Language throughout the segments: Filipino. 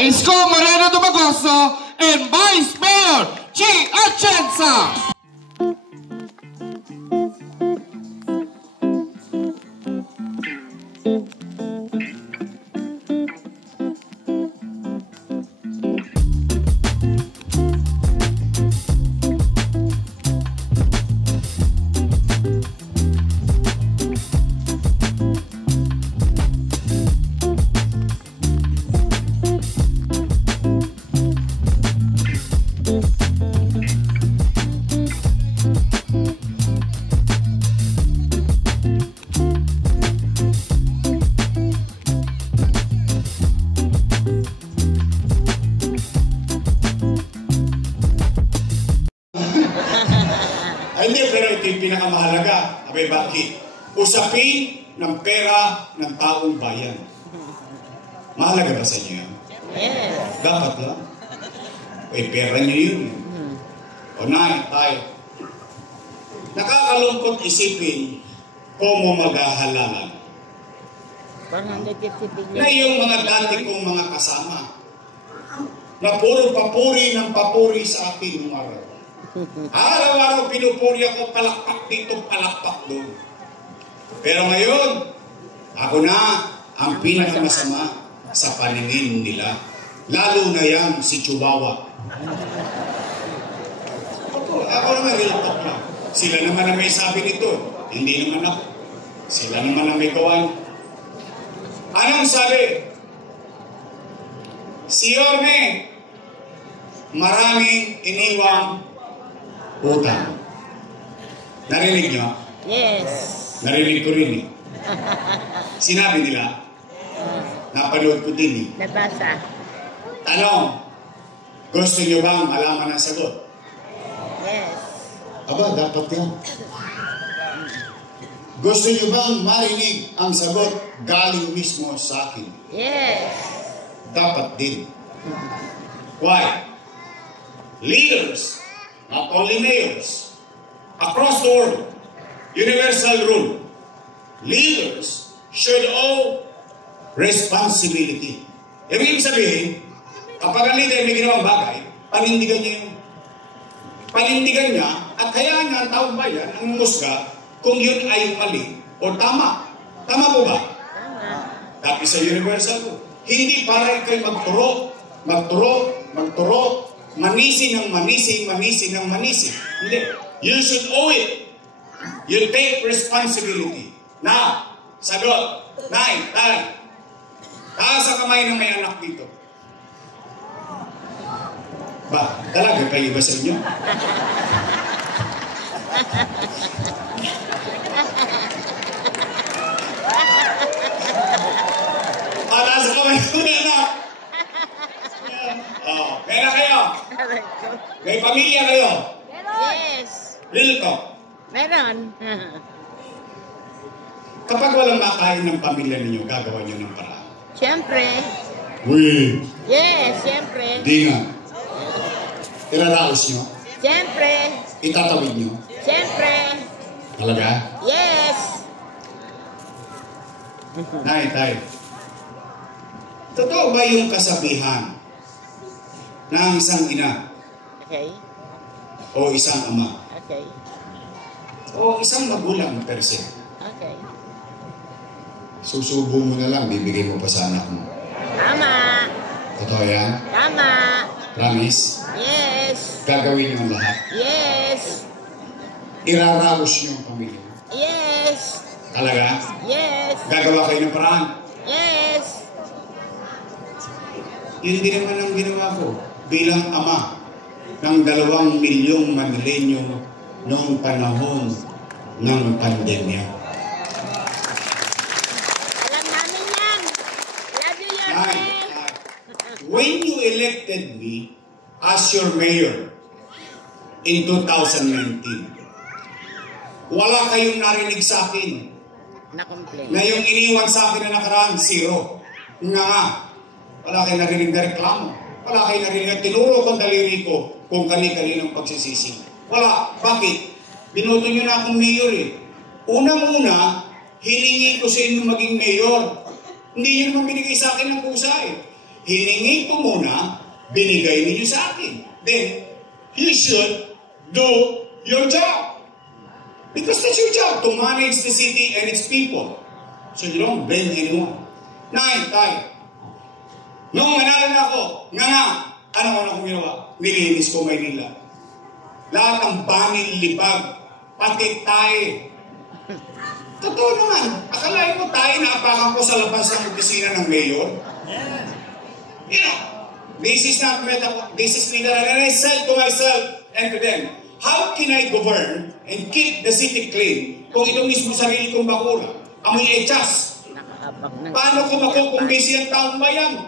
Isko Moreno Dumagoso, and Vice Mayor Chi Atienza. Hindi, pero ito yung pinakamahalaga. Abay, bakit? Usapin ng pera ng taong bayan. Mahalaga ba sa inyo yan? Yes. Dapat lang. Pera nyo yun. O na, tayo. Nakakalungkot isipin kung maghahalalan. 150 billion. Na yung mga dati kong mga kasama na puro papuri ng papuri sa akin ng araw. Araw-araw pinupuri ako, palakpak dito, palakpak doon. Pero ngayon, ako na ang pinakamasama sa paningin nila. Lalo na yan si Chihuahua. Ako naman real talk lang. Sila naman ang may sabi nito. Hindi naman ako. Sila naman ang may gawain. Anong sabi? Si Yorme, maraming iniwang utang. Narinig nyo? Yes. Narinig ko rin eh. Sinabi nila, napanood ko din eh. Nabasa. Tanong, gusto nyo bang malaman ang sagot? Yes. Aba, dapat yan. Gusto nyo bang marinig ang sagot galing mismo sa akin? Yes. Dapat din. Why? Leaders, not only mayors, across the world, universal rule, leaders should owe responsibility. Ibig sabihin, kapag ang leader may ginawang bagay, panindigan niya yun. Panindigan niya at hayaan niya ang taong bayan ang musga kung yun ay mali o tama. Tama po ba? Tama. Tapi sa universal rule. Hindi para kayo magturo, manisi ng manisi. Hindi. You should owe it. You take responsibility. Now, sagot. Nay, taas ang kamay ng may anak dito. Ba, talaga kayo ba sa inyo? Taas ang kamay ng may anak. Pera kayo. May pamilya kayo. Yes. Real ko. Meron. Kapag walang makain ng pamilya ninyo, gagawa nyo ng paraan. Siyempre. Uy! Yes, siyempre. Di nga. Iraraos nyo? Siyempre. Itatawid nyo? Siyempre. Talaga? Yes. Tay. Totoo ba yung kasabihan ng isang ina Okay. o isang ama Okay. o isang magulang per se? Okay. Susubo mo na lang, bibigay mo pa sa anak mo. Tama. Totoo yan? Tama. Promise? Yes. Gagawin nyo ang lahat. Yes. Iraraos nyo ang pamilya. Yes. Talaga? Yes. Gagawa kayo ng paraan. Yes. Yun din naman ang ginawa ko bilang ama ng 2 milyong Manileño noong panahon ng pandemya. Alam namin yan. Love you, Yorme. When you elected me as your mayor in 2019, wala kayong narinig sa akin Na-complain. na yung iniwan sa akin na nakaraan, 0. Nga, wala kayong narinig na reklamo. Wala kayong narinig na tinuro kong daliri ko kung kani-kaninang pagsisisi. Wala. Bakit? Binoto nyo na akong mayor eh. Unang-una, hiningi ko sa inyo maging mayor. Hindi nyo naman binigay sa akin ng kusa eh. hiningi ko muna, binigay ninyo sa akin. Then, you should do your job. Because that's your job, to manage the city and its people. So you don't blame anyone. Nay, tay, noong manalo na ako, ano kong ginawa? Nilinis ko Maynila. Lahat ng bangin, libag, pati tayo. Totoo naman. Akalain mo tayo naapakan ko sa labas ng opisina ng mayor? You know, this is not metaphor. This is literal. And I said to myself and to them, how can I govern and keep the city clean kung ito mismo sarili kong bakura? Amoy echas. Paano ko makukumbisi ang taong bayan?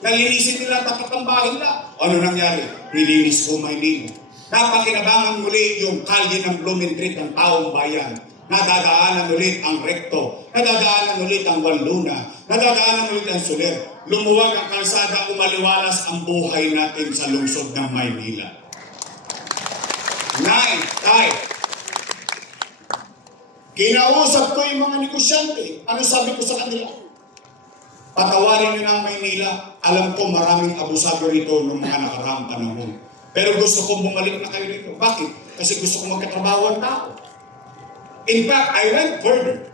Nalinisin nila tapat ang bahay nila. Ano nangyari? Nilinis ko Maynila. Napakinabangan muli yung kalye ng Blumentritt ng taong bayan. Nadadaanan ulit ang Recto. Nadadaanan ulit ang Walluna. Nadadaanan ulit ang Soler. Lumuwag ang kalsada, umaliwalas ang buhay natin sa lungsod ng Maynila. Nay, tay, kinausap ko yung mga negosyante. Ano sabi ko sa kanila? Patawarin nyo na ang Maynila. Alam ko maraming abusado rito ng mga nakaraang panahon. Pero gusto kong bumalik na kayo rito. Bakit? Kasi gusto kong magkatrabaho ang tao. In fact, I went further.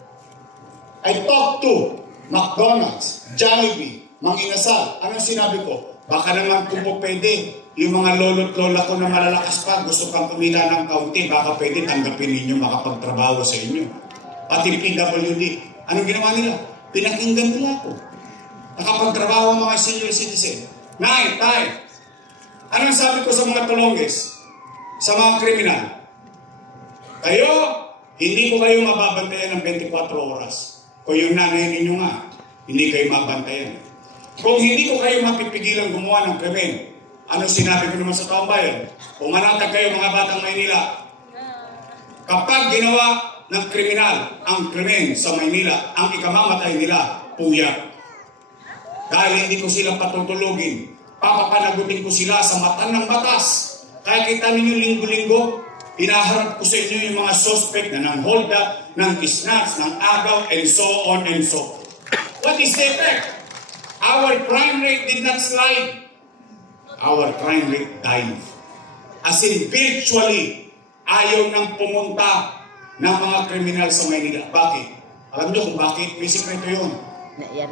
I talked to McDonald's, Jollibee, Mang Inasal. Anong sinabi ko? Baka naman kung po pwede, yung mga lolo't lola ko na malalakas pa, gusto pang kumita ng kaunti, baka pwede tanggapin ninyo makapagtrabaho sa inyo. Pati PWD. Anong ginawa nila? Pinakinggan nila ako. Nakapagtrabaho ang mga senior citizen. Nay, tay, anong sabi ko sa mga tulongges? Sa mga kriminal? Kayo, hindi ko kayo mababantayan ng 24 oras. Kung yung nanay ninyo nga, hindi kayo mabantayan. Kung hindi ko kayo mapipigilan gumawa ng krimen, ano sinabi ko naman sa taong bayan? Pumanatag kayo mga batang Maynila. Kapag ginawa ng kriminal ang krimen sa Maynila, ang ikamamatay nila, puya. Dahil hindi ko sila patutulugin, papapanagutin ko sila sa mata ng batas. Kaya kita ninyo linggo-linggo, hinaharap ko sa inyo yung mga suspect na ng hold up, ng snatch, ng agaw, and so on and so forth. What is the effect? Our crime rate did not slide. Our crime rate died. As in, virtually, ayaw nang pumunta ng mga kriminal sa Maynila. Bakit? Alam niyo kung bakit? May sikreto yun.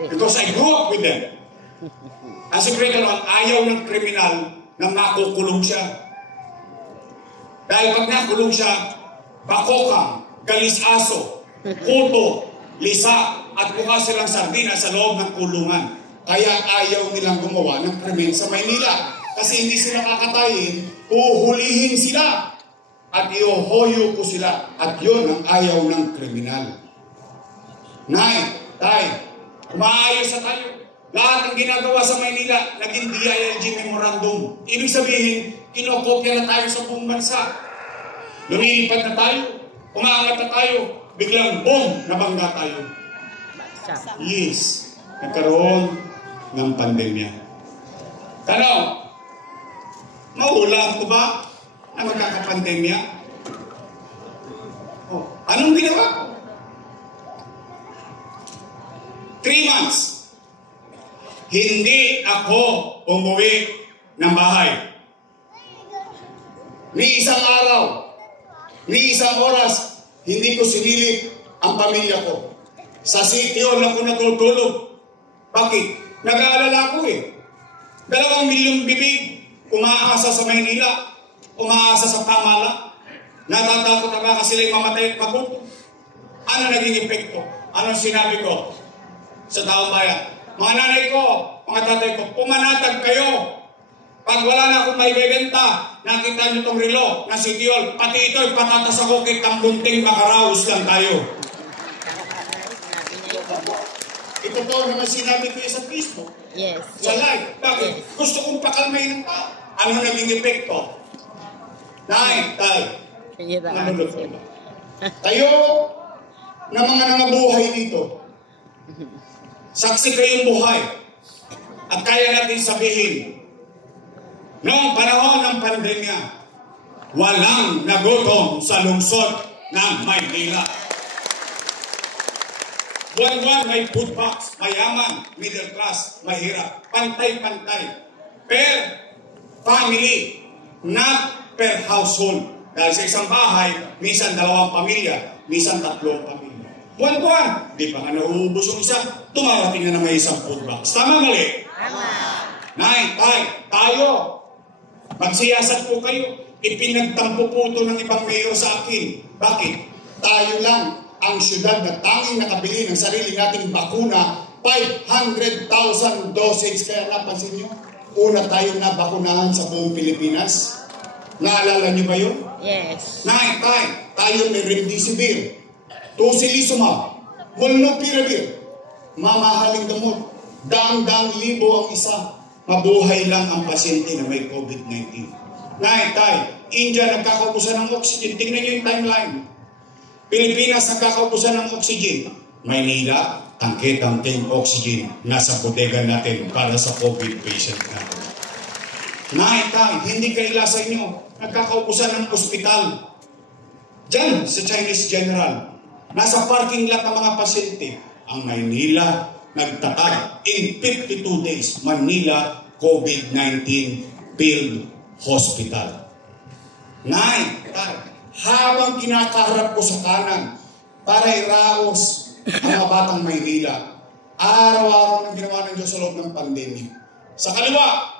Because I grew up with them. Ang sikreto nun, ayaw ng kriminal na makukulong siya. Dahil pag nakulong siya, bakokang, galis-aso, kuto, lisa, at mukha silang sardina sa loob ng kulungan. Kaya ayaw nilang gumawa ng krimen sa Maynila. Kasi hindi sila kakatayin, uhulihin sila. At iuhoyo ko sila. At yun ang ayaw ng kriminal. Nay, tay, umaayos na tayo. Lahat ng ginagawa sa Maynila, naging DILG memorandum. Ibig sabihin, kinokopya na tayo sa buong bansa. Lumilipad na tayo, umaangat na tayo, biglang boom, nabangga tayo. Yes, nagkaroon ng pandemya. Tanong, mauulaan ko ba na magkakapandemya? Oh, anong ginawa ko? 3 months. Hindi ako umuwi ng bahay. Ni isang araw, ni isang oras, hindi ko sinilip ang pamilya ko. Sa City Hall ako natutulog. Bakit? Nag-aalala ko eh. 2 milyong bibig, umaasa sa Maynila, umaasa sa pamala. Natatakot na baka sila'y mamatay at magutom. Ano naging epekto? Anong sinabi ko sa taong bayan? Mga nanay ko, mga tatay ko, pumanatag kayo. Pag wala na akong may bebenta, nakita nyo itong relo na City Hall, pati ito'y patatas ako kitang bunting makaraos lang tayo. Ito po naman sinabi ko sa Facebook. Yes. Sa live. Bakit? Yes. Gusto kong pakalmayin ng tao. Ano naging epekto? Nay, tay. Nanulog ko. Kayo na mga nangabuhay dito. Saksi kayong buhay. At kaya natin sabihin, noong panahon ng pandemya, walang nagutom sa lungsod ng Maynila. Buwan-buwan may food box, mayaman, middle class, mahirap. Pantay-pantay. Per family, not per household. Dahil sa isang bahay, minsan 2 pamilya, minsan 3 pamilya. Buwan-buwan, di pa nga nauubos yung isa, tumarating na may isang food box. Tama, mali? Tama. Nay, tayo, magsiyasat po kayo. Ipinagtampo po ito ng ibang mayor sa akin. Bakit? Tayo lang ang syudad na tanging nakabili ng sarili nating bakuna, 500,000 dosage. Kaya napansin nyo, una tayo na bakunahan sa buong Pilipinas. Naalala nyo ba yun? Yes. Tayo may remdesivir, tocilizumab, molnupiravir, mamahaling gamot, daang-daang libo ang isa. Mabuhay lang ang pasyente na may COVID-19. India nagkakaubusan ng oxygen. Tingnan nyo yung timeline. Pilipinas nagkakaubusan ng oxygen. Maynila, tangke-tangkeng oxygen nasa bodega natin para sa COVID patient natin. Hindi kaila sa inyo. Nagkakaubusan ng ospital. Diyan sa Chinese General. Nasa parking lot ng mga pasyente. Ang Maynila nagtatag in 52 days. Manila COVID-19 filled hospital. Habang kinakaharap ko sa kanan para iraos ang mga batang Maynila, araw-araw nang ginawa ng Diyos sa loob ng pandemic. Sa kaliwa,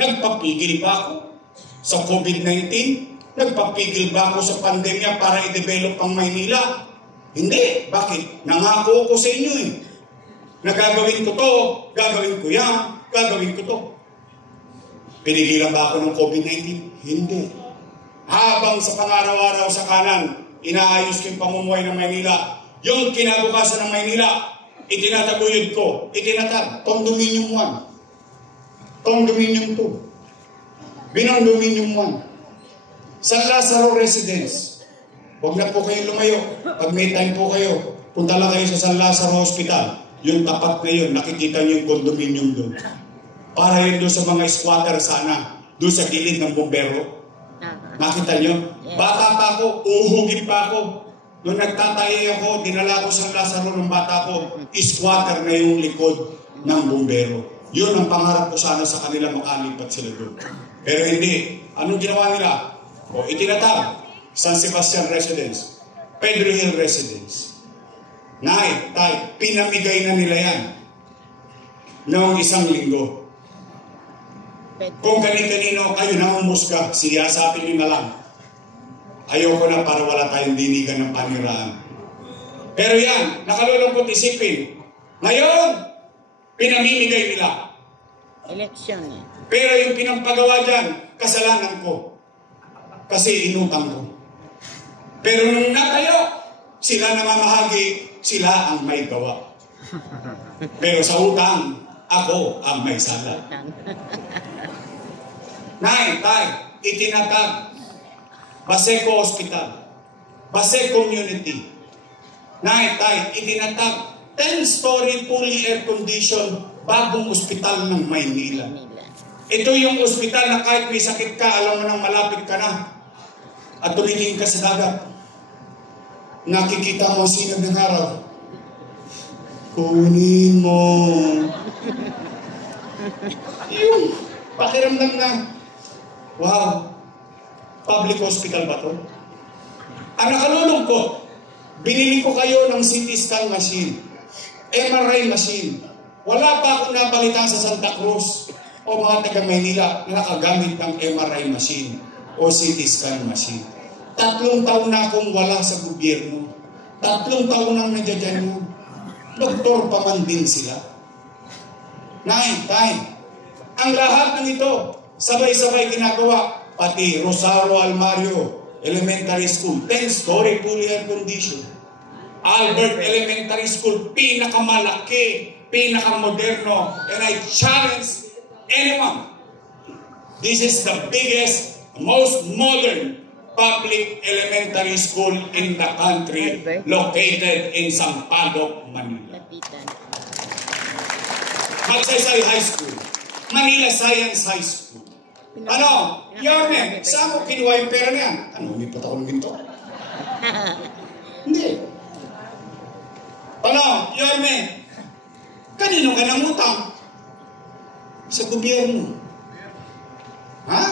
nagpapigil ba ako sa COVID-19? Nagpapigil ba ako sa pandemya para i-develop ang Maynila? Hindi. Bakit? Nangako ko sa inyo eh. Nagagawin ko to, gagawin ko yan, gagawin ko to. Pinigilan ba ako ng COVID-19? Hindi. Habang sa pangaraw-araw sa kanan, inaayos ko yung pamumuhay ng Maynila. Yung kinabukasan ng Maynila, itinataguyod ko, itinatag, Condominium 1, Condominium 2, Binondominium 1, San Lazaro Residence. Huwag na po kayong lumayo. Pag may time po kayo, punta lang kayo sa San Lazaro Hospital. Yung tapat na yun, nakikita niyo yung condominium doon. Para yun doon sa mga squatter sana, doon sa gilid ng bumbero. Nakita niyo? Bata pa ako, uhugin pa ako. Nung nagtatay ako, dinala ko sa Lazaro ng bata ko, squatter na yung likod ng bumbero. Yun ang pangarap ko sana sa kanila, makalipat sila doon. Pero hindi. Anong ginawa nila? O itinatag, San Sebastian Residence, Pedro Hill Residence. Pinamigay na nila yan noong 1 linggo. Kung kanino kayo nang umusga, siyasapin nyo na lang. Ayoko na para wala tayong dinigan ng paniraan. Pero yan, nakalulungkot isipin. Ngayon, pinamimigay nila. Eleksyon eh. Pero yung pinampagawa dyan, kasalanan ko. Kasi inutang ko. Pero nung natayo, sila namamahagi, sila ang may gawa. Pero sa utang, ako ang may sala. Itinatag Baseco Hospital, Baseco Community. Itinatag 10-story fully air-conditioned bagong ospital ng Maynila. Ito yung ospital na kahit may sakit ka, alam mo nang malapit ka na at tumingin ka sa dagat. Nakikita mo sinag ng araw. Kunin mo. Yung pakiramdam na, wow, public hospital ba to? Ang nakalulungkot, binili ko kayo ng CT scan machine, MRI machine. Wala pa akong napalitan sa Santa Cruz o mga taga Maynila na nakagamit ng MRI machine o CT scan machine. 3 taon na akong wala sa gobyerno. 3 taon nang nandiyan mo. Doktor pa man din sila. Ang lahat ng ito, sabay-sabay ginagawa. Pati Rosario Almario Elementary School, 10-story fully air-conditioned. Albert Elementary School, pinakamalaki, pinakamoderno. And I challenge anyone. This is the biggest, most modern public elementary school in the country, located in Sampaloc, Manila. Magsaysay High School, Manila Science High School. Ano? Yorme, saan mo kinuha yung pera niyan? Ano, umipat ako ng ginto? Hindi. 5 Ano, Yorme? Kanino ka nangutang? Sa gobyerno. Ha?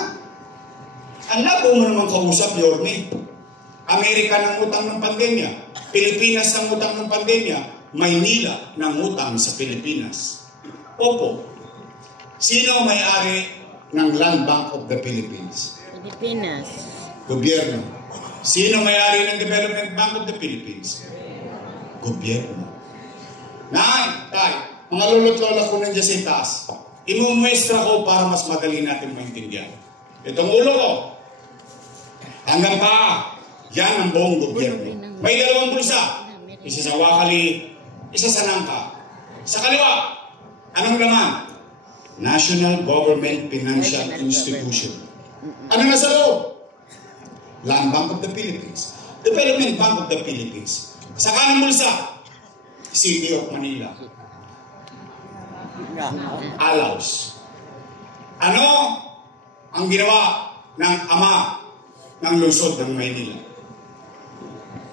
Ang labo mo naman kausap, Yorme. Amerika nangutang ng pandemya. Pilipinas nangutang ng pandemya. Maynila nangutang sa Pilipinas. Opo. Sino may-ari ng Land Bank of the Philippines? Pilipinas. Gobyerno. Sino may-ari ng Development Bank of the Philippines? Gobyerno. Tay, mga lolo't lola ko nandiyan sa itaas. Imumuestra ko para mas madali natin maintindihan. Itong ulo ko, hanggang pa, yan ang buong gobyerno. May dalawang bulsa. Isa sa wakali, isa sa nangka. Sa kaliwa, anong laman? National Government Financial Institution. Ano na sa loob? Land Bank of the Philippines. Development Bank of the Philippines. Sa kanang bulsa, City of Manila. Alaus. Ano ang ginawa ng ama ng lungsod ng Maynila?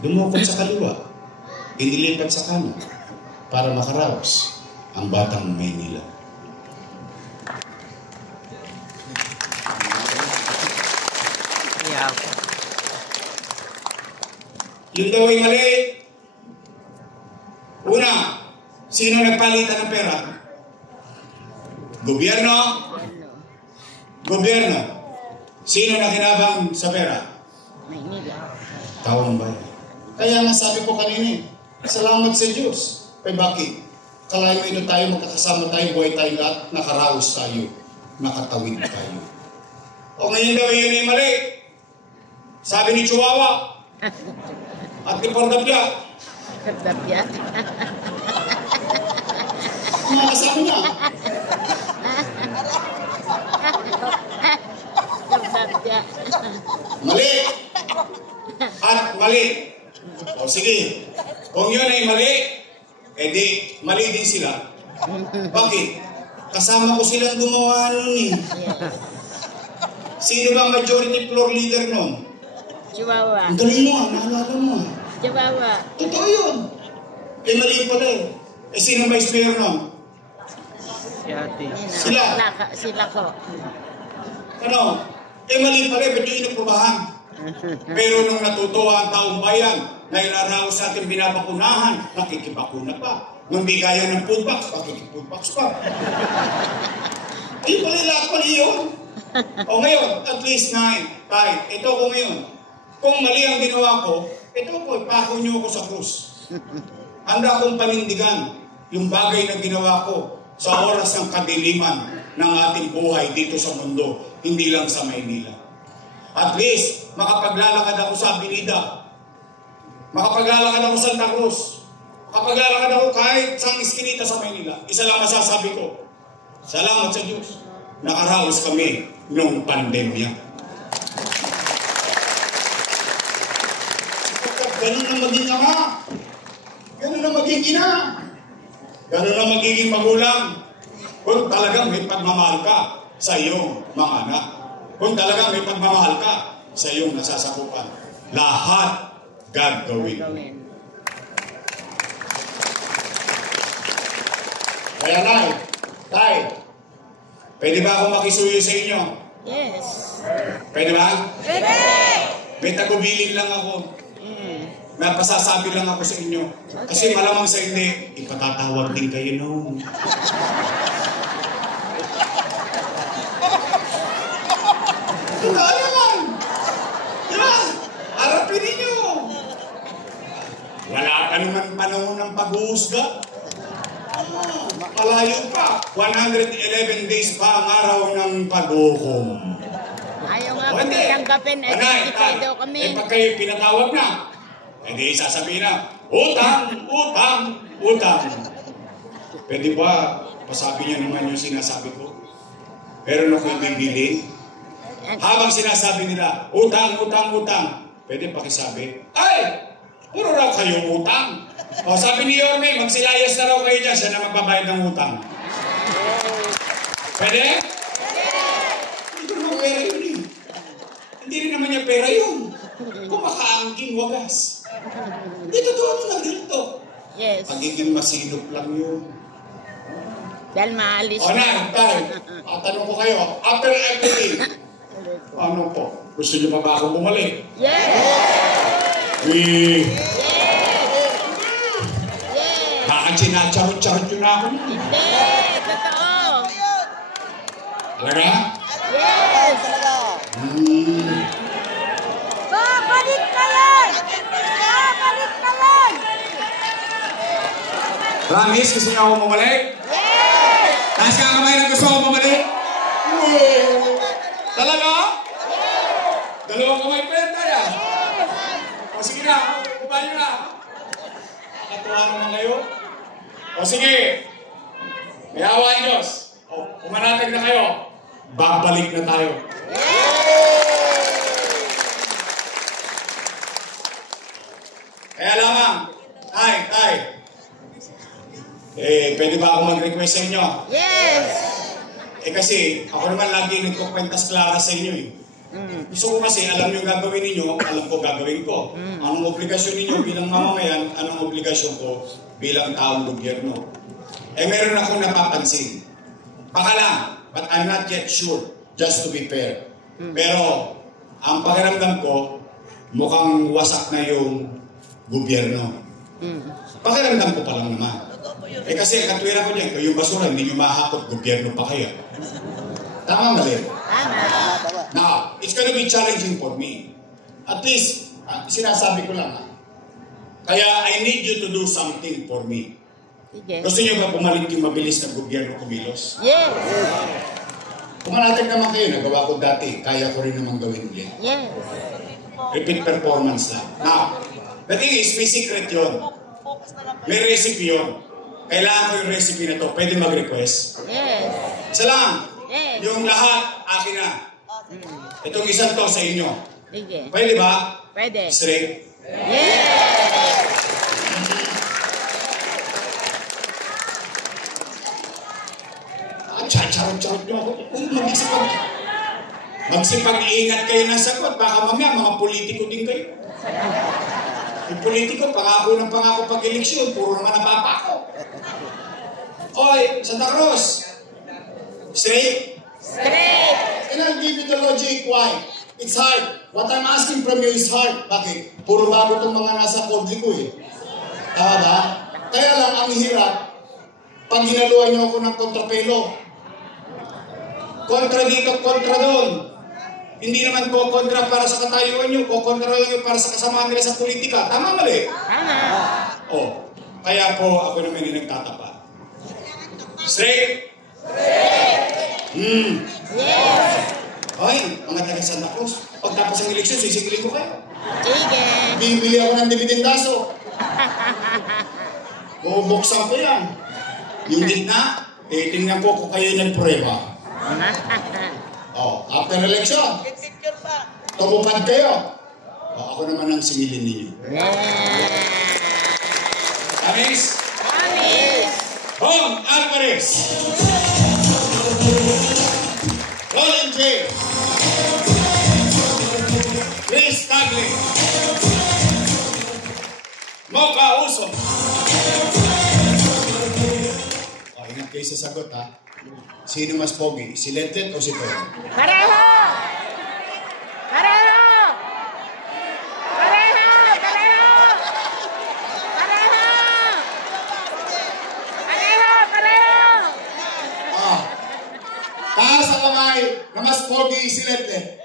Dumukot sa kaliwa, inilipat sa kanan para makaraos ang batang Maynila. Yung daw ay mali. Una, sino nagpalitan ng pera? Gobyerno? Gobyerno. Sino nakinabang sa pera? Maynila. Taong bayan. Kaya nga sabi ko kanina, salamat sa Diyos. Eh bakit? Kalahin mo ito tayo, magkakasama tayo, buhay tayo lahat, nakaraos tayo, nakatawid tayo. O ngayon daw yun ay mali. Sabi ni Chihuahua, at ni Pordapya. Pordapya. Mga sabi niya. Pordapya. Mali. At mali. O sige, kung yun ay mali, edi mali din sila. Bakit? Kasama ko silang gumawa nun eh. Sino ba majority floor leader nun? Chihuahua. Ang galing mo, naalala mo. Chihuahua. Totoo yun. Eh mali pala eh. Eh sino vice mayor nun? Sila. Sila ko. Ano? Eh mali pala eh, ba't yung inaprubahan? Pero nung natutuwa ang taong bayan na inaraos sa ating binabakunahan, nakikibakuna pa. Nung bigaya ng food box, nakikipod box pa. Ayun pala lahat pala yun. O ngayon, at least 9, tayo. Ito ko ngayon. Kung mali ang ginawa ko, ito po, pako nyo ako sa krus. Handa akong panindigan yung bagay na ginawa ko sa oras ng kadiliman ng ating buhay dito sa mundo, hindi lang sa Maynila. At least, makapaglalakad ako sa Avenida. Makapaglalakad ako sa Santa Cruz. Makapaglalakad ako kahit sa iskinita sa Maynila. Isa lang masasabi ko, salamat sa Diyos. Nakaraos kami nung pandemya. Ganun na maging ama. Ganun na maging ina. Ganun na magiging magulang. Kung talagang may pagmamahal ka sa iyong mga anak. Kung talagang may pagmamahal ka sa iyong nasasakupan. Lahat gagawin. Kaya Tay, pwede ba ako makisuyo sa inyo? Yes. Pwede ba? Pwede! May tagubilin lang ako. May pasasabi lang ako sa inyo. Kasi malamang sa hindi, ipatatawag din kayo noon. Totoo naman. Diba? Harapin ninyo. Wala ka naman panahon ng pag-uusga. Malayo pa. 111 days pa ang araw ng pag-ukom. Ayaw nga kami tanggapin. Ito kami. Eh pag kayo pinatawag na, hindi sasabihin na, utang, utang, utang. Pwede ba, pasabi niyo naman yung sinasabi ko? Meron ako ibibilin. Habang sinasabi nila, utang, utang, utang, pwede pakisabi, ay, puro raw kayo utang. O sabi ni Yorme, magsilayas na raw kayo dyan, siya na magbabayad ng utang. Pwede? Hindi ko naman pera yun eh. Hindi rin naman niya pera yun. Kumakaangking wagas. Hindi totoo nyo na dito. Yes. Pagiging masinop lang yun. Dahil maalis O na, tayo. Tatanong ko kayo, after everything, ano po? Gusto niyo pa ba akong bumalik? Yes! Yes! Yes! Nakachinacharot-charot yun ako. Hindi! Totoo! Talaga? Yes! Babalik ka lang! Babalik ka lang! Promise, gusto niyo akong bumalik? Yes! Taas ka kamay na gusto akong bumalik? Talaga? Dalawang kamay pa yan tayo. O sige na, kumain nyo na. Nakatuwa naman kayo? O sige, may awa ang Diyos. O, pumanatag na kayo. Babalik na tayo. Kaya lamang, tay. Pwede ba ako mag-request sa inyo? Yes! Kasi ako naman lagi nagkukwentas klara sa inyo eh. Gusto ko kasi alam nyo gagawin ninyo, alam ko gagawin ko. Anong obligasyon ninyo bilang mamamayan, anong obligasyon ko bilang taong gobyerno. Meron akong napapansin. Baka lang, but I'm not yet sure, just to be fair. Pero, ang pakiramdam ko, mukhang wasak na yung gobyerno. Pakiramdam ko pa lang naman. Kasi katwira ko dyan, yung basura, hindi nyo mahakot, gobyerno pa kaya. Tama mali? Tama. Now, it's gonna be challenging for me. At least, sinasabi ko lang. Kaya I need you to do something for me. Sige. Gusto niyo ba pumalit yung mabilis na gobyerno kumilos? Yes! Pumanatag naman kayo, nagawa ko dati, kaya ko rin naman gawin ulit. Yes! Repeat performance lang. Now, the thing is, may secret yun. May recipe yun. Kailangan ko yung recipe na to. Pwede mag-request. Yes! Isa lang. Yes! Yung lahat, akin na. Itong isang to sa inyo. Sige. Pwede ba? Pwede. Straight. Yes! Charot-charot nyo ako. Magsipag-ingat kayo ng sagot. Baka mamaya, mga politiko din kayo. Yung politiko, pangako ng pangako pag-eleksyon. Puro naman napapako. Oy, Santa Cruz. Straight? Straight! And I'll give you the logic why. It's hard. What I'm asking from you is hard. Bakit? Puro bago itong mga nasa publiko eh. Tama ba? Kaya lang ang hirap, pag ginaluan niyo ako ng kontrapelo. Kontra dito, kontra doon. Hindi naman po kontra para sa katayuan niyo, o kontra lang yung para sa kasamahan nila sa politika. Tama mali? Tama! Oh, kaya po ako naman yung nagtatapa. Straight? Yes! Hoy, mga taga Santa Cruz, pagtapos ng eleksyon, sisigilin ko kayo. Sige! Bibili ako ng dividendaso. Bubuksan ko yan. Yung gitna, tingnan ko kung kayo nagprueba. After election, tumupad kayo. Ako naman ang singilin ninyo. Amis? Amis! Hong Alvarez! Roland J. Chris Tagle. Mocha Uso. Ingat kayo sa sagot ha. Sino mas pogi? Si Letlet o si Toy? Pareho! Pareho! Pareho! Pareho! Pareho! Pareho! Pareho! Taas ang kamay na mas pogi si Letlet.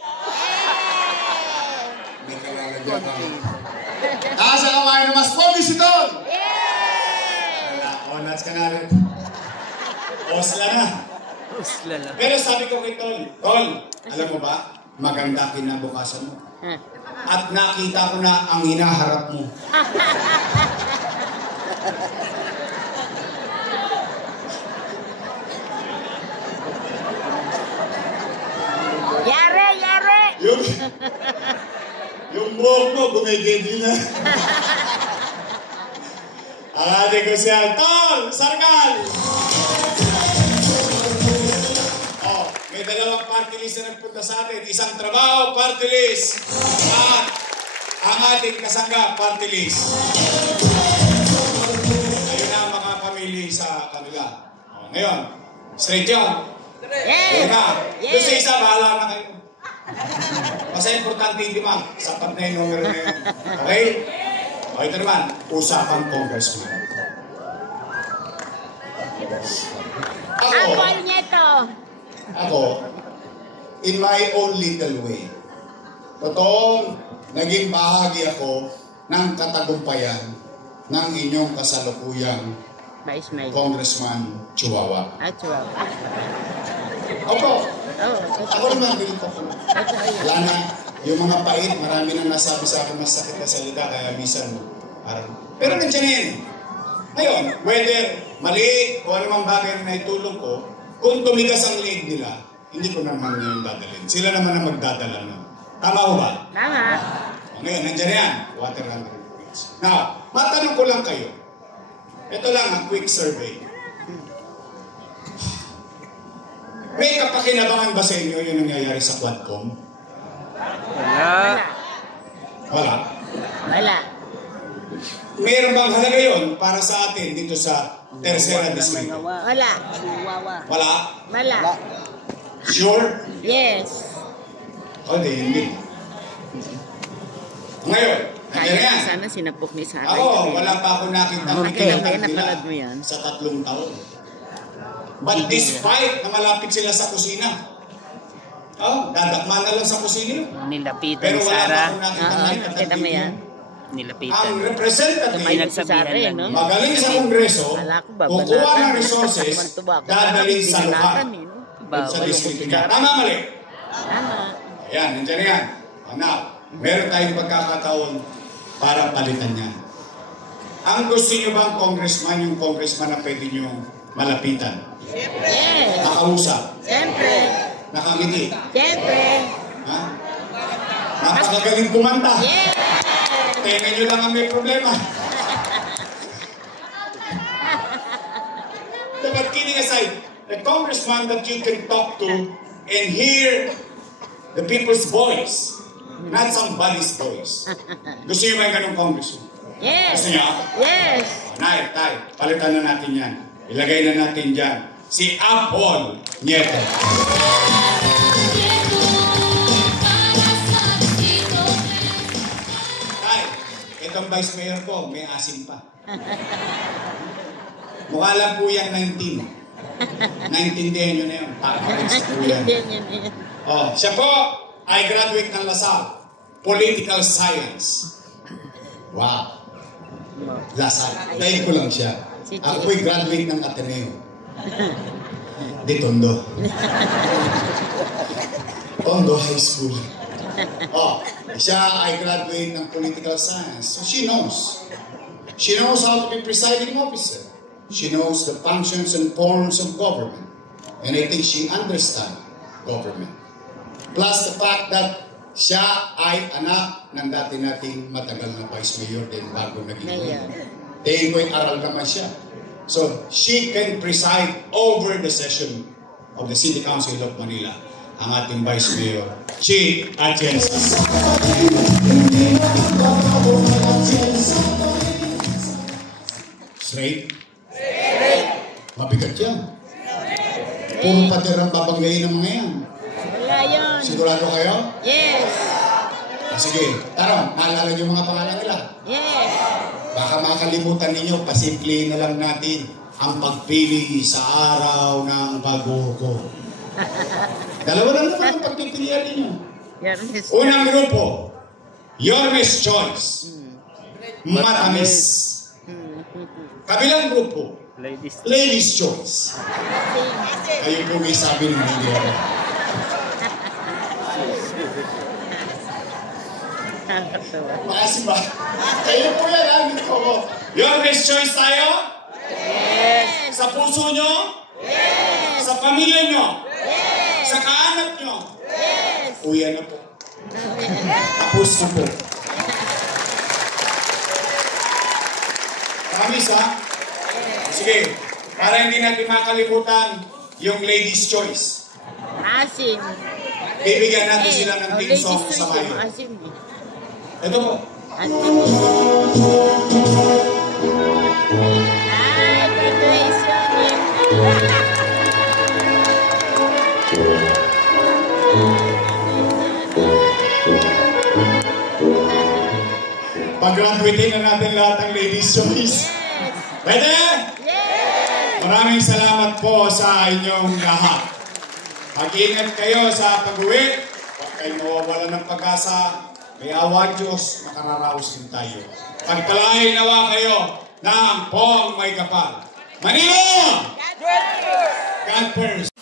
May kalalagyan ka. Taas ang kamay na mas pogi si Ton. Onats ka na rin. Osla na. Osla na. Pero sabi ko kay Tol, alam mo ba, maganda kinabukasan mo. At nakita ko na ang hinaharap mo. Yare! Yare! Yung buhok mo, gumigidli na. Ang ating ko siya, Tol! Sargal! May dalawang party list na nagpunta sa atin. Isang trabaho, party list. At ang ating kasangga, party list. sa kanila. Ngayon, straight yun. Yes! Na. Yes! Doon sa isa, bahala na kayo. Basta importante hindi ma'am, sapat na yung numero na yun. Okay? O ito naman, usapang congressman. Apol Nieto! Ako, in my own little way, totoong naging bahagi ako ng katagumpayan ng inyong kasalukuyang Vice Mayor. Congressman Chihuahua. Chihuahua. Opo, Oh, ako naman dito ko. Wala na, yung mga pait, marami nang nasabi sa akin mas sakit na salita, kaya minsan, parang, pero nandiyan na yan. Ngayon, whether mali o anumang bagay na naitulong ko, kung tumigas ang leeg nila, hindi ko naman yung dadalhin. Sila naman ang magdadala nun. Tama ko ba? Tama. Ngayon, nandiyan na yan. Water under the bridge. Now, matanong ko lang kayo. Ito lang ang quick survey. May kapakinabangan ba sa inyo yung nangyayari sa Quadcom? Wala. Wala. Wala. Mayroon bang halaga yun para sa atin dito sa Tercera Distrito? Wala. Wala? Wala. Sure? Yes. O, hindi. Ngayon, nandiyan Kaya yan. sana sinapok ni Sarah. Ako, wala pa ako nakita ng Okay, kinatag napanood mo nila yan. sa 3 taon. But despite na malapit sila sa kusina, dadakma na lang sa kusina. Nilapitan Pero ni wala pa Sarah. akong nakita ng Nakita kinatag mo dito. yan? Nilapitan. Ang representative, May nagsabihan Sarah, lang no? yun. magaling sa Kongreso, Wala ko ba? kukuha ng resources, Mantuba ako. dadalhin sa lugar, Bawal sa yung distrito niya. Tama, mali? Tama. Ayan, nandiyan na yan. Now, meron tayong pagkakataon para palitan yan. Ang gusto nyo bang congressman, yung congressman na pwede nyo malapitan? Yes. Nakausap, Siyempre. nakangiti, Siyempre. ha? Napakagaling kumanta. Yes. Tenga nyo lang ang may problema. But kidding aside, the congressman that you can talk to and hear the people's voice, not somebody's voice. Gusto nyo ba yung ganong congressman? Yes. Gusto nyo? Yes. Nay, palitan na natin yan. Ilagay na natin dyan. Si Apol Nieto. Tay, itong vice mayor ko, may asim pa. Mukha lang po yan 19. Naintindihan nyo na yun. Pakakits po yan. Oh, siya po ay graduate ng LaSalle. Political Science. Wow. LaSalle. Dahil ko lang siya. Ako po'y graduate ng Ateneo. Di Tondo. Tondo High School. Oh, siya ay graduate ng Political Science. So she knows. She knows how to be presiding officer. She knows the functions and forms of government. And I think she understands government. Plus the fact that siya ay anak ng dati nating matagal na Vice Mayor din bago naging Mayor. Tingin ko yung aral naman siya. So, she can preside over the session of the City Council of Manila, ang ating Vice Mayor, Chi Atienza. Straight? Mabigat yan. Puro pader ang babanggayin ng mga yan. Wala yun. Sigurado kayo? Yes. Sige, tara, naalala niyo mga pangalan nila. Yes. Baka makalimutan ninyo, pasimple na lang natin ang pagpili sa araw ng pagbuko. Dalawa lang naman ang pagpipilian ninyo. Yes. Unang grupo, Yormes Choice. Matamis. Kabilang grupo, Ladies Choice. Kayo po may sabi ng hindi ako. Makasih ba? Kayo po yan, hindi ko. Yormes Choice tayo? Yes. Sa puso nyo? Yes. Sa pamilya nyo? Yes. Sa kaanak nyo? Yes. Uya na po. Tapos na po. Promise ha? Sige, para hindi natin makalimutan yung Ladies Choice. Asim. Bibigyan natin sila ng team song sa mayo. Asim. Ito po. Asim. Ay, congratulations. Pag-graduatein na natin lahat ng ladies' choice. Pwede? Yes! Maraming salamat po sa inyong lahat. Mag-ingat kayo sa pag-uwi. Huwag kayong mawawala ng pag-asa. May awa Diyos, makararaos din tayo. Pagpalain nawa kayo ng pong may kapal. Manila! God first!